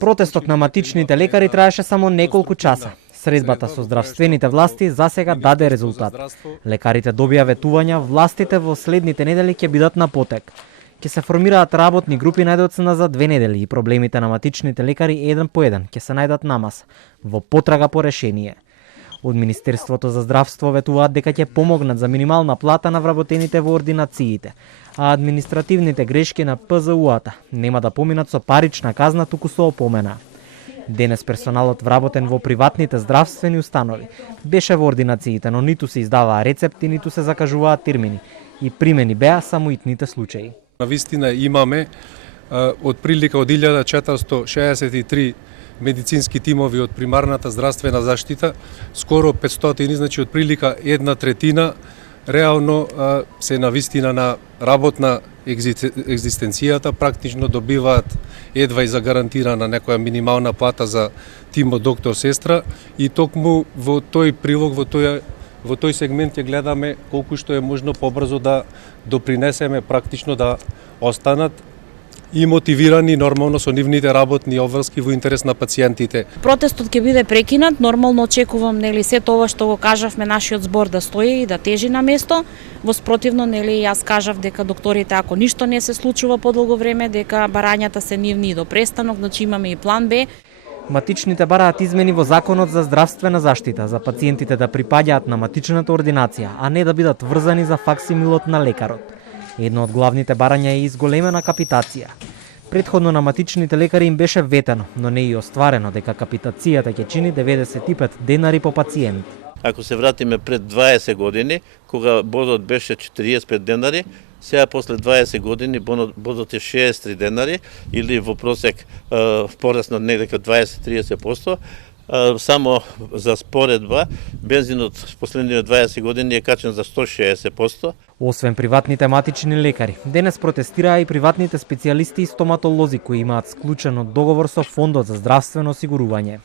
Протестот на матичните лекари траеше само неколку часа. Средбата со здравствените власти засега даде резултат. Лекарите добија ветувања, властите во следните недели ќе бидат на потек. Ќе се формираат работни групи најдоцна за 2 недели и проблемите на матичните лекари еден по еден ќе се најдат на маса, во потрага по решение. Од Министерството за здравство ветуваат дека ќе помогнат за минимална плата на вработените во ординациите, а административните грешки на ПЗУ-ата нема да поминат со парична казна, туку со опомена. Денес персоналот вработен во приватните здравствени установи беше во ординациите, но ниту се издаваа рецепти, ниту се закажуваат термини и примени беа само итните случаи. Навистина имаме од прилика од 1463 медицински тимови од примарната здравствена заштита, скоро 500, значи од прилика 1/3 реално се навистина на работна екзистенцијата, практично добиваат едва и загарантирана некоја минимална плата за тимот доктор-сестра и токму во тој прилог, во тој сегмент ќе гледаме колку што е можно побрзо да допринесеме практично да останат и мотивирани нормално со нивните работни обврски во интерес на пациентите. Протестот ќе биде прекинат, нормално очекувам се тоа што го кажавме нашиот збор да стои и да тежи на место. Во спротивно јас кажав дека докторите ако ништо не се случува подолго време, дека барањата се нивни и до престанок, значи имаме и план Б. Матичните бараат измени во Законот за здравствена заштита за пациентите да припаѓаат на матичната ординација, а не да бидат врзани за факсимилот на лекарот. Едно од главните барања е изголемена капитација. Претходно на матичните лекари им беше ветено, но не и остварено дека капитацијата ќе чини 95 денари по пациент. Ако се вратиме пред 20 години, кога бодот беше 45 денари, сега после 20 години бодот е 63 денари или во просек пораснат некако 20-30%. Само за споредба, бензинот последните 20 години е качен за 160%. Освен приватните матични лекари, денес протестираа и приватните специјалисти и стоматолози кои имаат склучено договор со Фондот за здравствено осигурување.